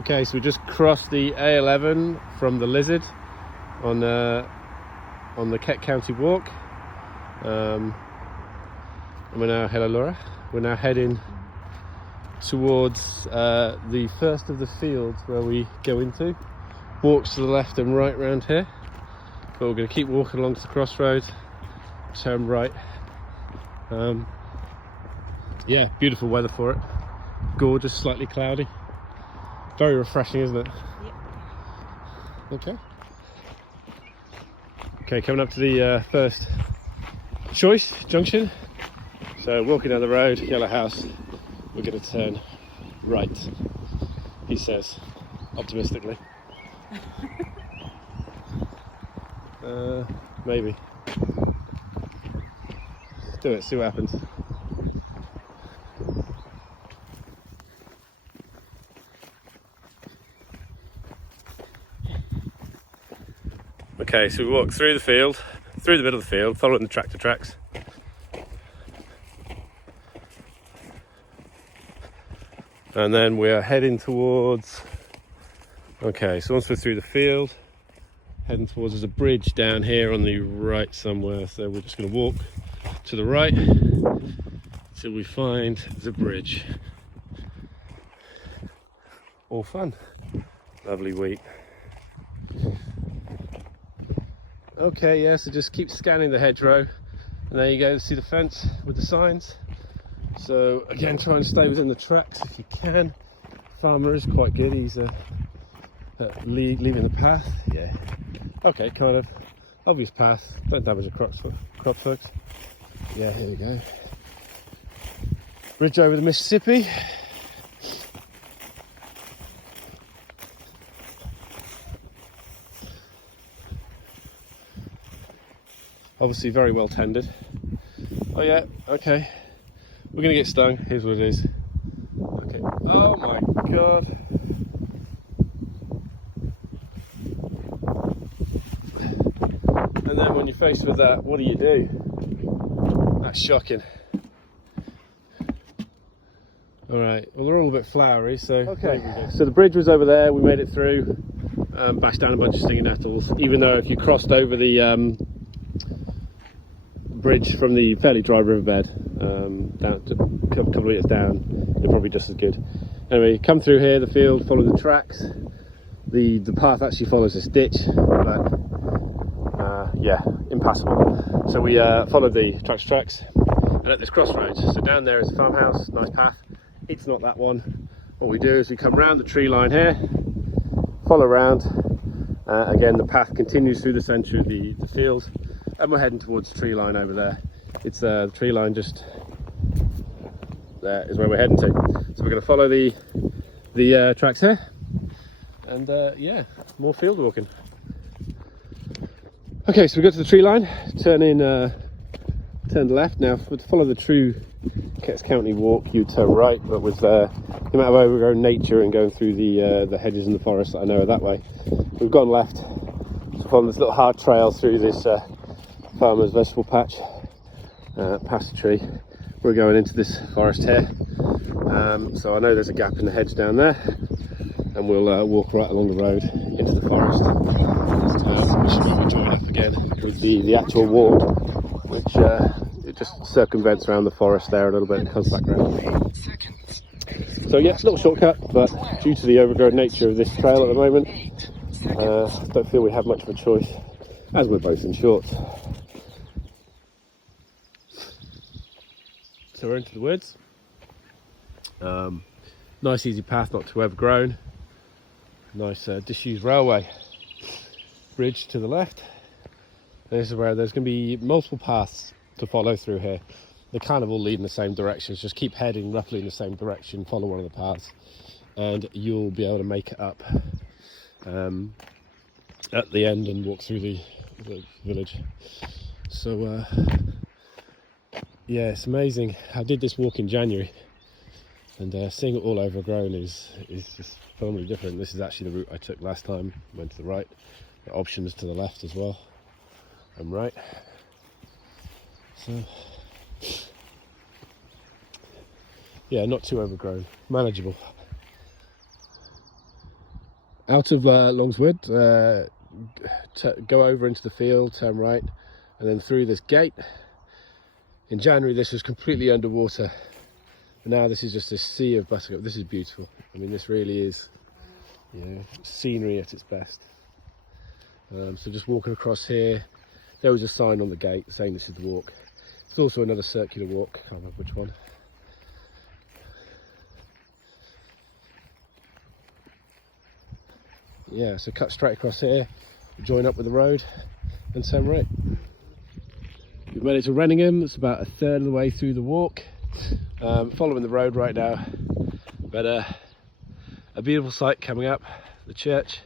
Okay, so we just crossed the A11 from the Lizard on the Kent County walk. And we're now, hello Laura, we're now heading towards the first of the fields where we go into. Walks to the left and right round here, but we're going to keep walking along to the crossroads, turn right. Yeah, beautiful weather for it, gorgeous, slightly cloudy. Very refreshing, isn't it? Yep. Okay, coming up to the first choice junction. So walking down the road, yellow house, we're going to turn right, he says, optimistically. Maybe. Let's do it, see what happens. Okay, so we walk through the field, through the middle of the field, following the tractor tracks. And then we are heading towards, okay, so once we're through the field, heading towards, there's a bridge down here on the right somewhere. So we're just going to walk to the right till we find the bridge. All fun. Lovely wheat. Okay, yeah, so just keep scanning the hedgerow, and there you go, see the fence with the signs. So again, try and stay within the tracks if you can. Farmer is quite good, he's leaving the path. Yeah, okay, kind of obvious path, don't damage the crops folks. Yeah, here we go. Bridge over the Mississippi. Obviously very well tended. Oh yeah, okay. We're gonna get stung, here's what it is. Okay, oh my God. And then when you're faced with that, what do? That's shocking. All right, well they're all a bit flowery, so. Okay, so the bridge was over there, we made it through, bashed down a bunch of stinging nettles, even though if you crossed over the bridge from the fairly dry riverbed down to a couple of metres down, they're probably just as good. Anyway, come through here, the field, follow the tracks. The path actually follows this ditch, but yeah, impassable. So we followed the tracks, and at this crossroads, so down there is a farmhouse, nice path. It's not that one. What we do is we come round the tree line here, follow round. Again, the path continues through the centre of the field, and we're heading towards the tree line over there. It's the tree line just there is where we're heading to. So we're going to follow the tracks here, and yeah, more field walking. Okay, so we got to the tree line, turn left. Now, to follow the true Kent County walk, you turn right, but with the amount of overgrown nature and going through the hedges and the forest that I know are that way, we've gone left. So following this little hard trail through this farmer's vegetable patch, past the tree. We're going into this forest here, so I know there's a gap in the hedge down there, and we'll walk right along the road into the forest, which is where we join up again with the actual ward, which it just circumvents around the forest there a little bit and comes back around. So yeah, it's a little shortcut, but due to the overgrown nature of this trail at the moment, I don't feel we have much of a choice, as we're both in shorts. So we're into the woods. Nice easy path, not too overgrown. Nice disused railway bridge to the left. And this is where there's going to be multiple paths to follow through here. They kind of all lead in the same directions. Just keep heading roughly in the same direction, follow one of the paths, and you'll be able to make it up at the end and walk through the village. So yeah, it's amazing. I did this walk in January, and seeing it all overgrown is just totally different. This is actually the route I took last time. Went to the right, the options to the left as well, and right. So yeah, not too overgrown, manageable. Out of Longswood, go over into the field, turn right, and then through this gate. In January this was completely underwater, and now this is just a sea of buttercup. This is beautiful. I mean, this really is, you know, scenery at its best. So just walking across here, there was a sign on the gate saying this is the walk. There's also another circular walk, can't remember which one. Yeah, so cut straight across here, join up with the road and turn right. We've made it to Renningham. It's about a third of the way through the walk. Following the road right now, but a beautiful sight coming up, the church.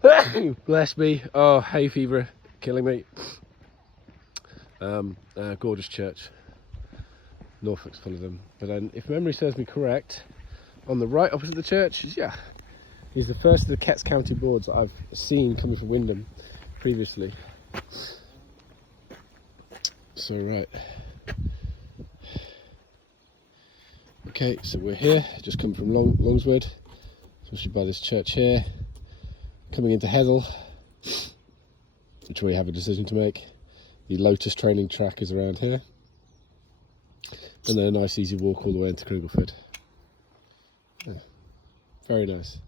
Bless me, oh, hay fever killing me. Gorgeous church. Norfolk's full of them. But if memory serves me correct, on the right opposite the church is the first of the Ketts County boards that I've seen coming from Wymondham previously. So right, okay, so we're here, just come from Longswood, especially by this church here, coming into Hethel, which we have a decision to make. The Lotus training track is around here, and then a nice easy walk all the way into Croogleford. Yeah, very nice.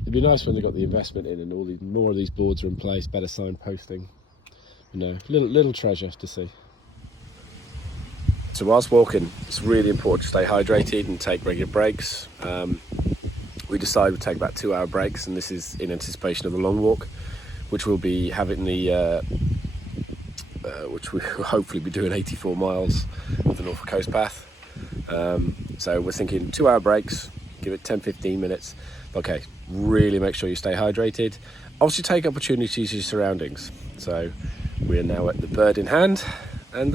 It'd be nice when they got the investment in and more of these boards are in place, better signposting. You know, little treasure to see. So whilst walking, it's really important to stay hydrated and take regular breaks. We decided we'd take about 2-hour breaks, and this is in anticipation of the long walk, which we'll be having which we will hopefully be doing 84 miles of the Norfolk Coast Path. So we're thinking 2-hour breaks, give it 10-15 minutes. Okay, really make sure you stay hydrated. Obviously take opportunities to your surroundings. So we are now at the bird in hand, and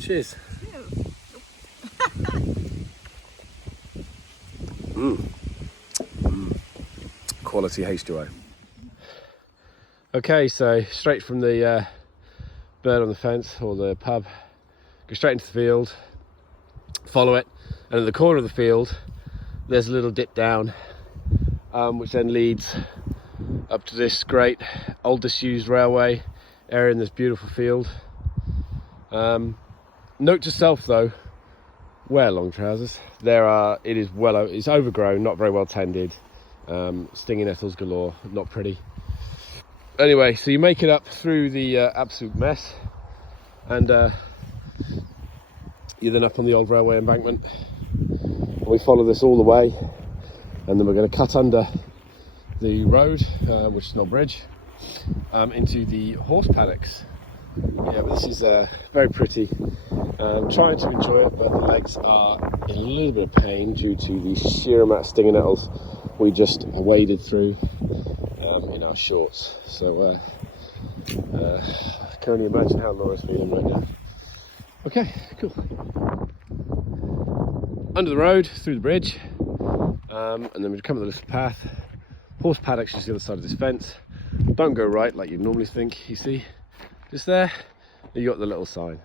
cheers. Quality H2O. Okay, so straight from the bird on the fence, or the pub, go straight into the field, follow it, and at the corner of the field there's a little dip down, which then leads up to this great old disused railway area in this beautiful field. Note to self though, wear long trousers. It's overgrown, not very well tended, stinging nettles galore, not pretty. Anyway, so you make it up through the absolute mess, and you're then up on the old railway embankment. And we follow this all the way, and then we're going to cut under the road, which is not a bridge, into the horse paddocks. Yeah, but this is very pretty. I'm trying to enjoy it, but the legs are in a little bit of pain due to the sheer amount of stinging nettles we just waded through in our shorts. So I can only imagine how Laura's feeling right now. Okay, cool. Under the road, through the bridge, and then we come to the little path. Horse paddocks just the other side of this fence. Don't go right like you normally think, you see. Just there, you got the little sign.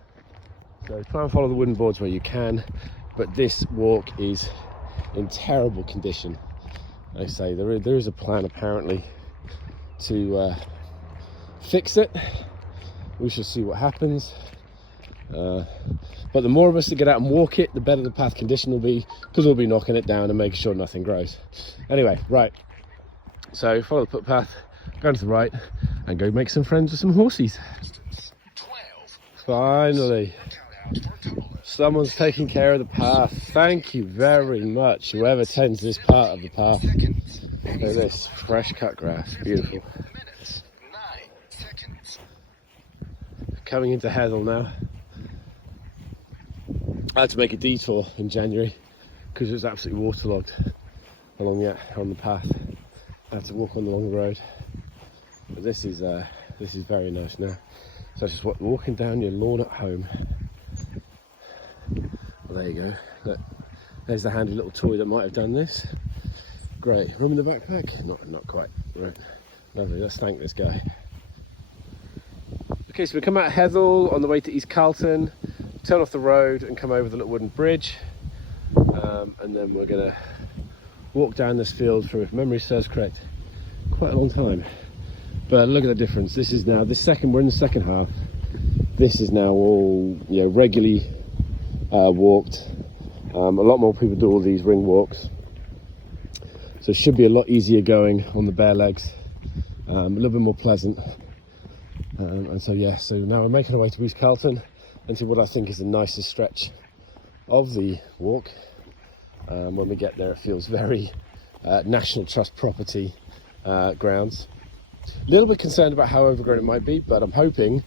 So try and follow the wooden boards where you can, but this walk is in terrible condition. I say there is a plan apparently to fix it. We shall see what happens. But the more of us that get out and walk it, the better the path condition will be, because we'll be knocking it down and making sure nothing grows. Anyway, right. So follow the footpath, go to the right, and go make some friends with some horsies. Finally, someone's taking care of the path. Thank you very much, whoever tends this part of the path. Look at this fresh cut grass, beautiful. Coming into Hethel now. I had to make a detour in January because it was absolutely waterlogged on the path. I had to walk along the road, but this is very nice now. So it's just walking down your lawn at home. Well, there you go. Look, there's the handy little toy that might have done this. Great. Room in the backpack? Not quite. Right. Lovely. Let's thank this guy. Okay, so we come out of Hethel on the way to East Carlton, turn off the road and come over the little wooden bridge, and then we're gonna walked down this field for, if memory serves correct, quite a long time. But look at the difference. This is now, we're in the second half. This is now all, you know, regularly walked. A lot more people do all these ring walks. So it should be a lot easier going on the bare legs. A little bit more pleasant. And so yeah, so now we're making our way to East Carlton and to what I think is the nicest stretch of the walk. When we get there, it feels very National Trust property grounds. A little bit concerned about how overgrown it might be, but I'm hoping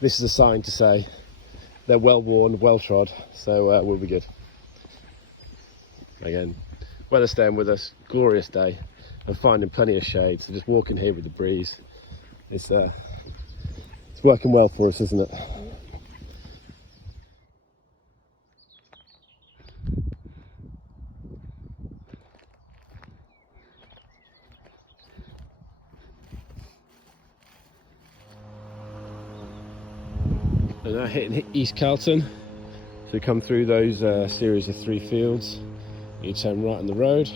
this is a sign to say they're well worn, well trod, so we'll be good. Again, weather staying with us, glorious day, and finding plenty of shade, so just walking here with the breeze, it's working well for us, isn't it? And now hitting East Carlton, so we come through those series of 3 fields. You turn right on the road,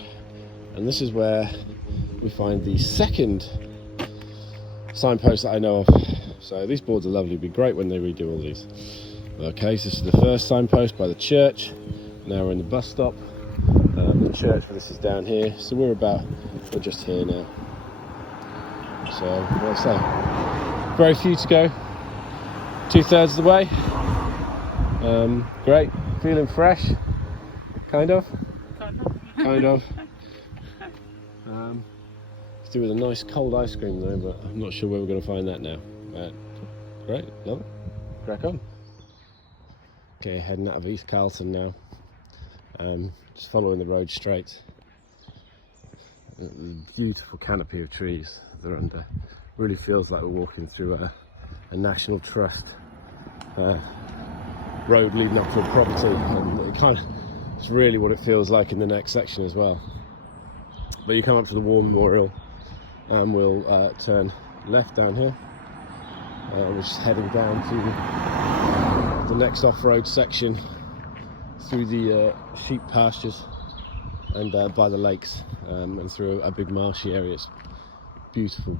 and this is where we find the second signpost that I know of. So these boards are lovely, it'd be great when they redo all these. Okay, so this is the first signpost by the church. Now we're in the bus stop. The church for this is down here, so we're just here now. So what do I say? Very few to go. 2/3 of the way. Great, feeling fresh, kind of. Let's do with a nice cold ice cream though, but I'm not sure where we're going to find that now. Great, love it. Crack on. Okay, heading out of East Carlton now. Just following the road straight. The beautiful canopy of trees they're under. Really feels like we're walking through a National Trust road leading up to a property, and it's really what it feels like in the next section as well. But you come up to the War Memorial and we'll turn left down here. We're just heading down to the next off-road section through the sheep pastures and by the lakes, and through a big marshy area. It's beautiful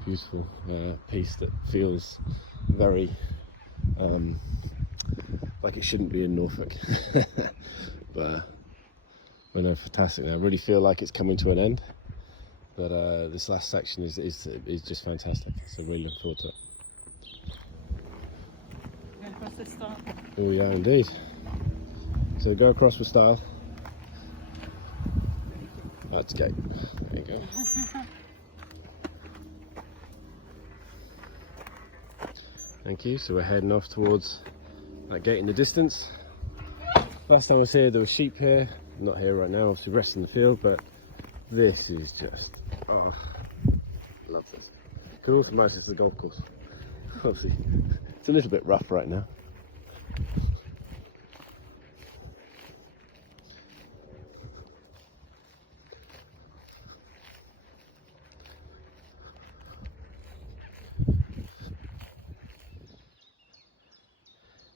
piece that feels very like it shouldn't be in Norfolk. But no, fantastic. I really feel like it's coming to an end, but this last section is just fantastic, so really looking forward to it. Across the start. Oh yeah, indeed. So go across with style. That's gate. There you go. Thank you. So we're heading off towards that gate in the distance. Last time I was here, there were sheep here. Not here right now, obviously resting in the field, but this is just, oh, love this. Could also imagine it's the golf course. Obviously, it's a little bit rough right now.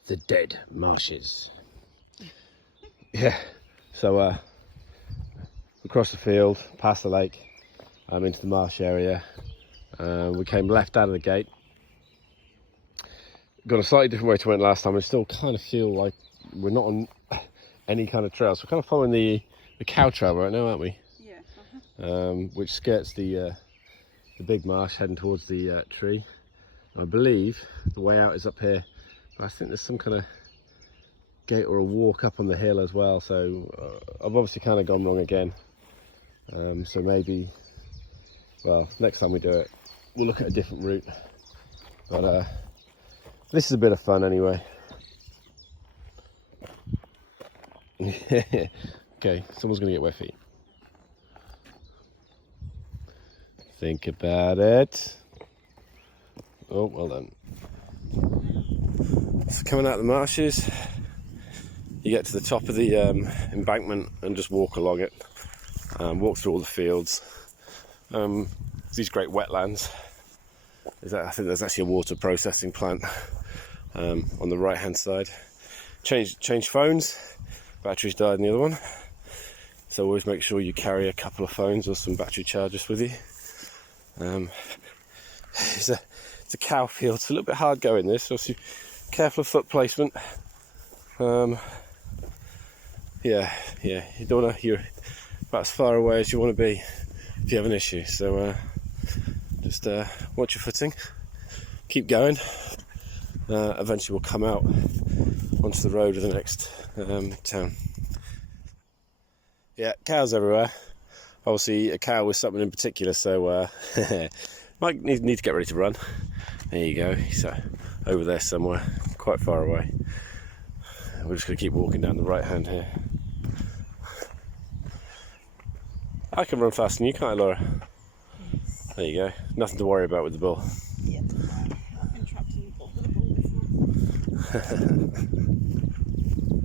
The dead marshes. Yeah, so across the field, past the lake, into the marsh area. We came left out of the gate. Got a slightly different way to went last time. I still kind of feel like we're not on any kind of trail. So we're kind of following the cow trail right now, aren't we? Yeah. Which skirts the big marsh, heading towards the tree. I believe the way out is up here. I think there's some kind of gate or a walk up on the hill as well, so I've obviously kind of gone wrong again. So maybe, well, next time we do it, we'll look at a different route. But this is a bit of fun anyway. Okay, someone's going to get wet feet. Think about it. Oh, well done. So coming out of the marshes, you get to the top of the embankment and just walk along it, walk through all the fields. These great wetlands. I think there's actually a water processing plant on the right hand side. Change phones, batteries died in the other one. so always make sure you carry a couple of phones or some battery chargers with you. It's a cow field. It's a little bit hard going this, so careful of foot placement. Yeah, you don't want to. You're about as far away as you want to be if you have an issue. So just watch your footing, keep going. Eventually, we'll come out onto the road of the next town. Yeah, cows everywhere. Obviously, a cow with something in particular, so might need to get ready to run. There you go. So over there somewhere, quite far away. We're just going to keep walking down the right hand here. I can run faster than you, can't I, Laura? There you go. Nothing to worry about with the bull. Yeah, I've been trapped in the bull with a bull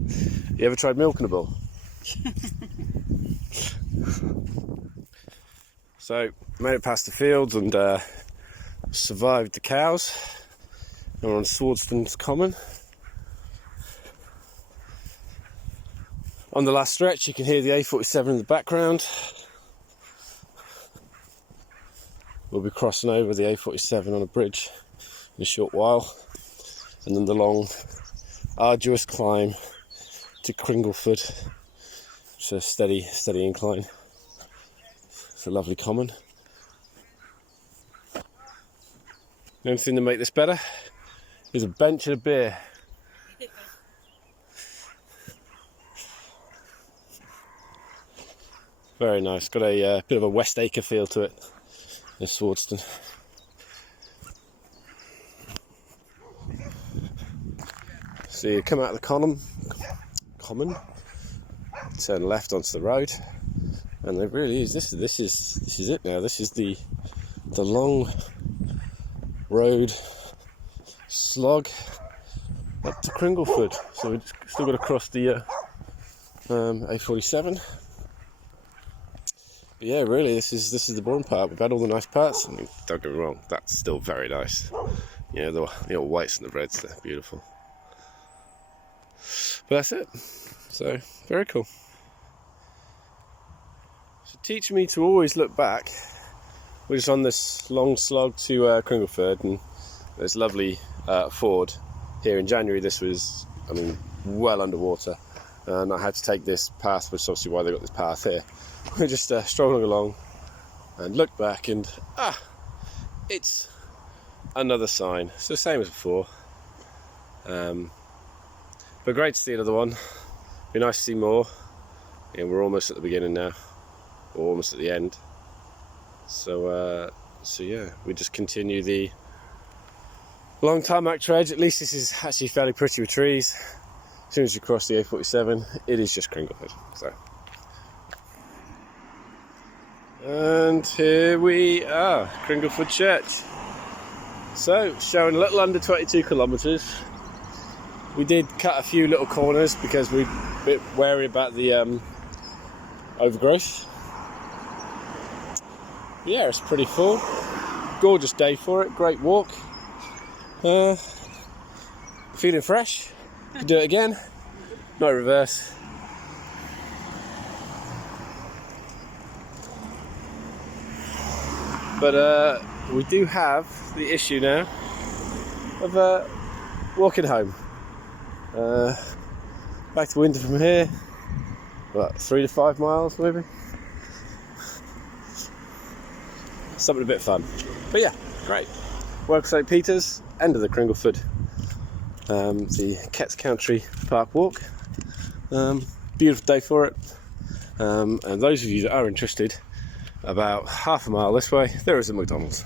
before. You ever tried milking a bull? So, made it past the fields and survived the cows. And we're on Swordston's Common. On the last stretch, you can hear the A47 in the background. We'll be crossing over the A47 on a bridge in a short while, and then the long, arduous climb to Cringleford. It's a steady incline. It's a lovely common. The only thing to make this better is a bench and a beer. Very nice. Got a bit of a West Acre feel to it, this Swordston. So you come out of the common, turn left onto the road, and there really is. This is it now. This is the long road slog up to Cringleford. So we've still got to cross the A47. But yeah, really, this is the boring part. We've had all the nice parts. I mean, don't get me wrong, that's still very nice. You know, the old whites and the reds, they're beautiful. But that's it. So, very cool. So, teach me to always look back. We're just on this long slog to Cringleford, and there's lovely ford here in January. This was, I mean, well underwater, and I had to take this path, which is obviously why they got this path here. We're just strolling along and look back, and it's another sign. It's the same as before, but great to see another one. Be nice to see more. Yeah, we're almost at the beginning now, or almost at the end. So yeah, we just continue the long tarmac trudge. At least this is actually fairly pretty with trees. As soon as you cross the A47, it is just Cringleford. So. And here we are, Cringleford Church. So, showing a little under 22 kilometres. We did cut a few little corners because we're a bit wary about the overgrowth. Yeah, it's pretty full. Gorgeous day for it, great walk. Feeling fresh. Could do it again. No reverse. But we do have the issue now of walking home. Back to Wymondham from here, what, 3 to 5 miles maybe? Something a bit fun. But yeah, great. Work St. Peter's, end of the Cringleford, the Ketts Country Park walk. Beautiful day for it. And those of you that are interested, about half a mile this way, there is a McDonald's.